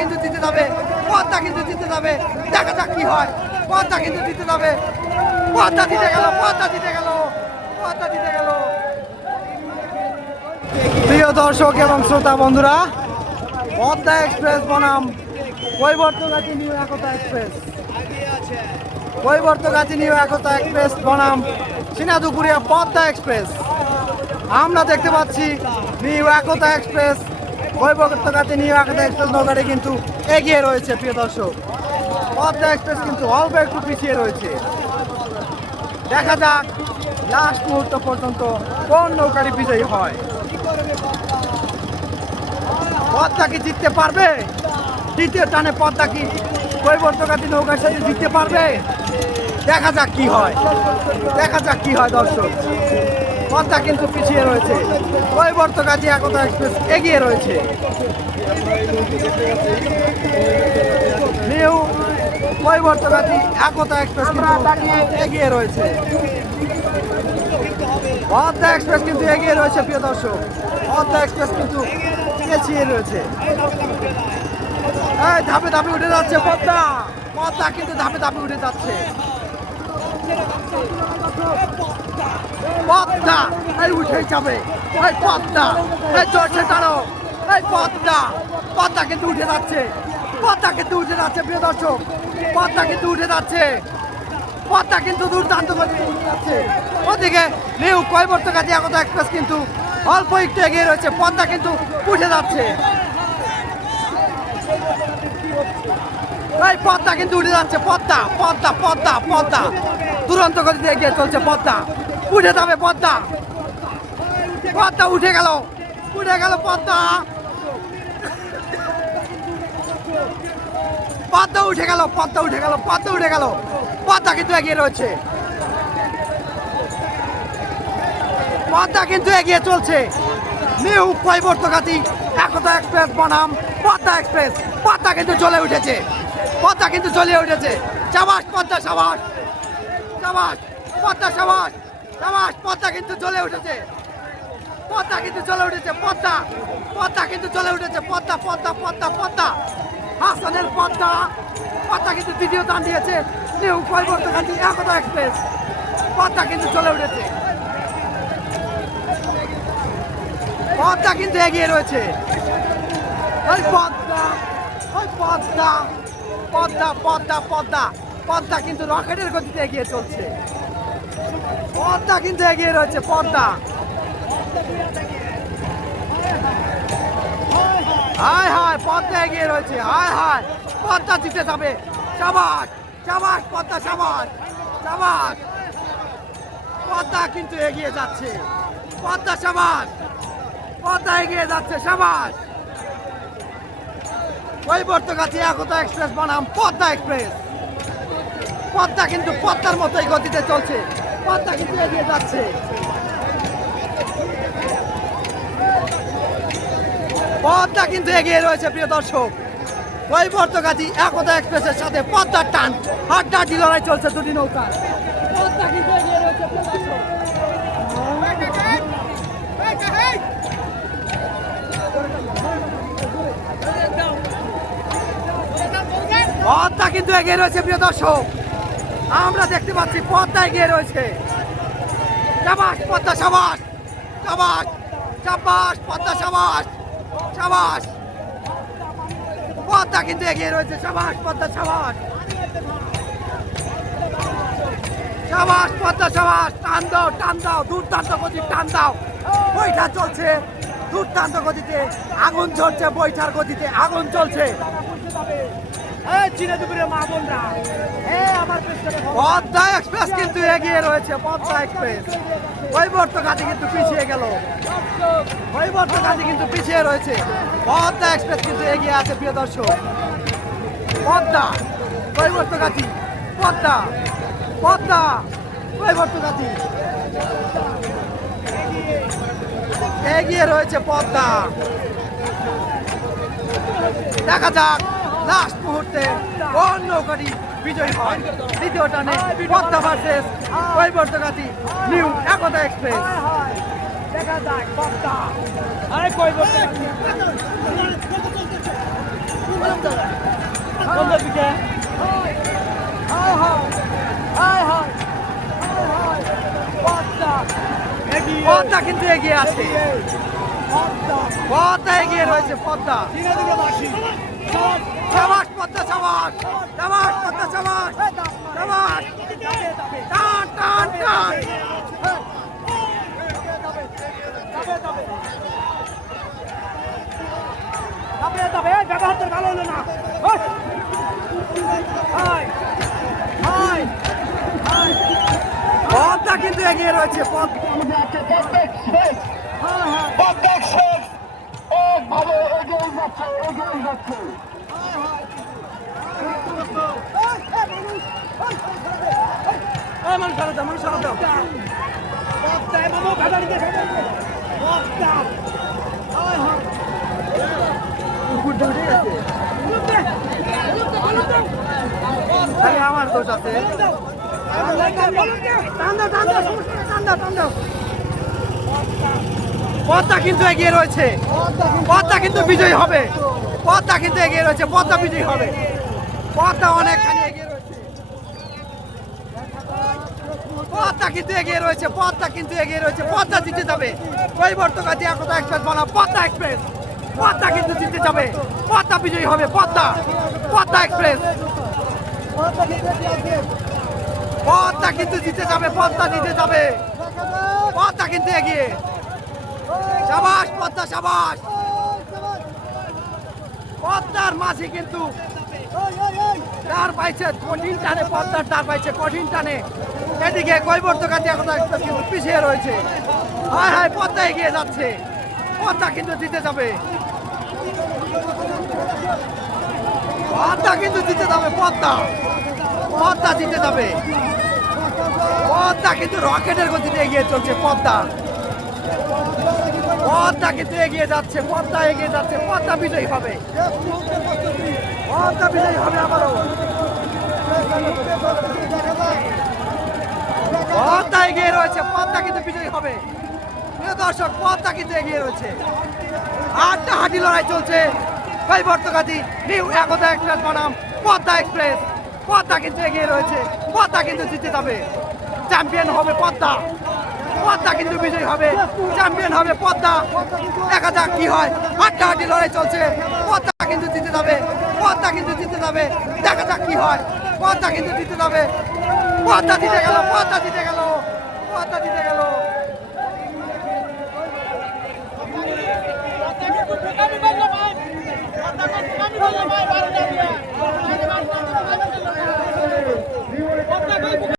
কিন্তু জিতে যাবে, পদ্মা কিন্তু জিতে যাবে। দেখা যাক কি হয়, পদ্মা কিন্তু জিতে যাবে। পদ্মা জিতে গেল, পদ্মা জিতে গেল, পদ্মা জিতে গেল। প্রিয় দর্শক এবং শ্রোতা বন্ধুরা, পদ্মা এক্সপ্রেস বনাম কৈবর্তগাছি নিউ একতা এক্সপ্রেস, কৈবর্তগাছি নিউ একতা এক্সপ্রেস বনাম সিনাদুপুরিয়া পদ্মা এক্সপ্রেস। আমরা দেখতে পাচ্ছি নিউ একতা এক্সপ্রেস, কৈবর্তগাছি নিউ একতা এক্সপ্রেস নৌকাটি কিন্তু এগিয়ে রয়েছে। প্রিয় দর্শক, পদ্মা এক্সপ্রেস কিন্তু অল্প একটু পিছিয়ে রয়েছে। দেখা যাক লাস্ট মুহূর্ত পর্যন্ত কোন নৌকাটি বিজয়ী হয়। পদ্মা কি জিততে পারবে? দ্বিতীয় টানে পদ্মা কি কৈবর্তগাছি নৌকার সাথে জিততে পারবে? দেখা যাক কি হয়, দেখা যাক কি হয়। দর্শক, পদ্মা কিন্তু পিছিয়ে রয়েছে, কৈবর্তগাছি একতা এক্সপ্রেস এগিয়ে রয়েছে। নিউ কৈবর্তগাছি একতা এক্সপ্রেস কিন্তু এগিয়ে রয়েছে, পদ্মা এক্সপ্রেস কিন্তু এগিয়ে রয়েছে। প্রিয় দর্শক, পদ্মা এক্সপ্রেস কিন্তু পিছিয়ে রয়েছে। এই ধাপে ধাপে উঠে যাচ্ছে পদ্মা, পদ্মা কিন্তু ধাপে ধাপে উঠে যাচ্ছে। পদ্মা এই উঠে যাবে, এই পদ্মা এই জোরসে টানো, এই পদ্মা, পদ্মা কিন্তু উঠে যাচ্ছে, পদ্মা কিন্তু উঠে যাচ্ছে। প্রিয় দর্শক, পদ্মা কিন্তু উঠে যাচ্ছে, পদ্মা কিন্তু দুর্দান্ত করে উঠে যাচ্ছে। ওদিকে নিউ কৈবর্তগাছি একতা এক্সপ্রেস কিন্তু অল্প একটু এগিয়ে রয়েছে, পদ্মা কিন্তু উঠে যাচ্ছে। এই পদ্মা কিন্তু উঠে যাচ্ছে, পদ্মা পদ্মা পদ্মা পদ্মা দুরন্ত গতিতে এগিয়ে চলছে। পদ্মা উঠে যাবে, পদ্মা, পদ্মা উঠে গেল, উঠে গেল পদ্মা, পদ্মা উঠে গেল, পদ্মা উঠে গেল, পদ্মা উঠে গেল। পদ্মা কিন্তু এগিয়ে রয়েছে, পদ্মা কিন্তু এগিয়ে চলছে। নিউ কৈবর্তগাছি একতা এক্সপ্রেস বনাম পদ্মা এক্সপ্রেস। পদ্মা কিন্তু চলে উঠেছে, পদ্মা কিন্তু চলে উঠেছে। সাবাস পদ্মা, সাবাস, সাবাস পদ্মা, সাবাস, সাবাস। পদ্মা কিন্তু চলে উঠেছে, পদ্মা কিন্তু চলে উঠেছে। পদ্মা, পদ্মা কিন্তু চলে উঠেছে। পদ্মা পদ্মা পদ্মা পদ্মা, হাসানের পদ্মা, পদ্মা কিন্তু দ্বিতীয় টান দিয়েছে নিউ কৈবর্তগাছি একতা এক্সপ্রেস। পদ্মা কিন্তু চলে উঠেছে, পদ্মা কিন্তু এগিয়ে রয়েছে। ওই পদ্মা, ওই পদ্মা, পদ্মা পদ্মা পদ্মা, পদ্মা কিন্তু রকেটের গতিতে এগিয়ে চলছে, পদ্মা কিন্তু এগিয়ে রয়েছে। পদ্মা, হায় হায়, পদ্মা এগিয়ে রয়েছে, হায় হায়, পদ্মা জিতে যাবে। সাবাস, সাবাস পদ্মা, সাবাস, সাবাস। পদ্মা কিন্তু এগিয়ে যাচ্ছে, পদ্মা, সাবাস, পদ্মা এগিয়ে যাচ্ছে, সাবাস। কৈবর্তগাছি একতা এক্সপ্রেস বনাম পদ্মা এক্সপ্রেস। পদ্মা কিন্তু পদ্মার মতোই গতিতে চলছে, পদ্মা কিন্তু এগিয়ে যাচ্ছে। পদ্মা কিন্তু এগিয়ে রয়েছে। প্রিয় দর্শক, কৈবর্তগাছি একতা এক্সপ্রেসের সাথে পদ্মার টান, হাড্ডাহাড্ডি লড়াই চলছে দুটি নৌকা। পদ্মা কিন্তু এগিয়ে রয়েছে। প্রিয় দর্শক, পদ্মা কিন্তু এগিয়ে রয়েছে। প্রিয় দর্শক, আমরা দেখতে পাচ্ছি পদ্মা এগিয়ে রয়েছে। সাবাস পদ্মা, সাবাস, সাবাস, সাবাস পদ্মা, সাবাস, সাবাস। পদ্মা কিন্তু এগিয়ে রয়েছে, সাবাস পদ্মা, সাবাস, সাবাস পদ্মা, সাবাস। টান দাও, টান দাও, দুর্দান্ত গতি, টান দাও। বৈঠা চলছে দুর্দান্ত গতিতে, আগুন ঝরছে বৈঠার গতিতে, আগুন চলছে। পদ্মা এক্সপ্রেস কিন্তু এগিয়ে রয়েছে, পদ্মা এক্সপ্রেস। কৈবর্তগাছি কিন্তু পিছিয়ে গেল, কৈবর্তগাছি কিন্তু পিছিয়ে রয়েছে, পদ্মা এক্সপ্রেস কিন্তু এগিয়ে আছে। প্রিয় দর্শক, পদ্মা, কৈবর্তগাছি, পদ্মা, পদ্মা, কৈবর্তগাছি এগিয়ে রয়েছে। পদ্মা, দেখা যাক লাস্ট মুহূর্তে কোন নৌকাটি বিজয়ী হয়। দ্বিতীয় টানে পদ্মা ভার্সেস কৈবর্তগাছি নিউ একতা এক্সপ্রেস। দেখা যাক পদ্মা, পদ্মা কিন্তু এগিয়ে আছে, পদ্মা এগিয়ে রয়েছে, পদ্মা। সাবাস পদ্মা, সাবাস সাবাস পদ্মা, সাবাস সাবাস। টান টান টান। ব্যবহার ভালো হলো না। পদ্মা কিন্তু এগিয়ে রয়েছে, পদ্মা এক্সপ্রেস একভাবে এগিয়ে যাচ্ছে, এগিয়ে যাচ্ছে। মানুষ সারা দাও, মানুষ সারা দাও। আমার দোষ আছে। পদ্মা কিন্তু এগিয়ে রয়েছে, পদ্মা কিন্তু বিজয়ী হবে, পদ্মা কিন্তু এগিয়ে রয়েছে, পদ্মা বিজয়ী হবে, পদ্মা অনেকখানি এগিয়ে রয়েছে, পদ্মা কিন্তু এগিয়ে রয়েছে, পদ্মা কিন্তু এগিয়ে রয়েছে, পদ্মা জিতে যাবে। পরিবর্তনকারী একতা এক্সপ্রেস বলা পদ্মা এক্সপ্রেস, পদ্মা কিন্তু জিতে যাবে, পদ্মা বিজয়ী হবে, পদ্মা, পদ্মা এক্সপ্রেস, পদ্মা কিন্তু জিতে যাবে, পদ্মা জিতে যাবে, পদ্মা কিন্তু এগিয়ে। সাবাস পদ্মা, সাবাস। পদ্মার মাঝে কিন্তু তার পাইছে কঠিন টানে, পদ্মার তার পাইছে কঠিন টানে। এদিকে কৈবর্তকান্তি একতা এক্সপ্রেস কিন্তু পিছিয়ে রয়েছে। হায় হায়, পদ্মা এগিয়ে যাচ্ছে, পদ্মা কিন্তু জিতে যাবে, পদ্মা কিন্তু জিতে যাবে, পদ্মা, পদ্মা জিতে যাবে, পদ্মা কিন্তু রকেটের গতিতে এগিয়ে চলছে, পদ্মা, পদ্মা কিন্তু এগিয়ে যাচ্ছে, পদ্মা এগিয়ে যাচ্ছে, পদ্মা বিজয়ী হবে, পদ্মা বিজয়ী হবে আবারও, পদ্মা এগিয়ে রয়েছে, পদ্মা কিন্তু বিজয়ী হবে। প্রিয় দর্শক, পদ্মা কিন্তু এগিয়ে রয়েছে, আটটা হাঁটি লড়াই চলছে। কৈবর্তকান্তি নিউ একতা এক্সপ্রেস বনাম পদ্মা এক্সপ্রেস, পদ্মা কিন্তু এগিয়ে রয়েছে, পদ্মা কিন্তু জিতে যাবে, চ্যাম্পিয়ন হবে পদ্মা, পদ্মা কিন্তু বিজয়ী হবে, চ্যাম্পিয়ন হবে পদ্মা। দেখা যাক কি হয়, হাড্ডাহাড্ডি লড়াই চলছে, পদ্মা কিন্তু জিতে যাবে, পদ্মা কিন্তু জিতে যাবে, দেখা যাক কি হয়, পদ্মা কিন্তু জিতে যাবে, পদ্মা জিতে গেল, পদ্মা জিতে গেল, পদ্মা জিতে গেল।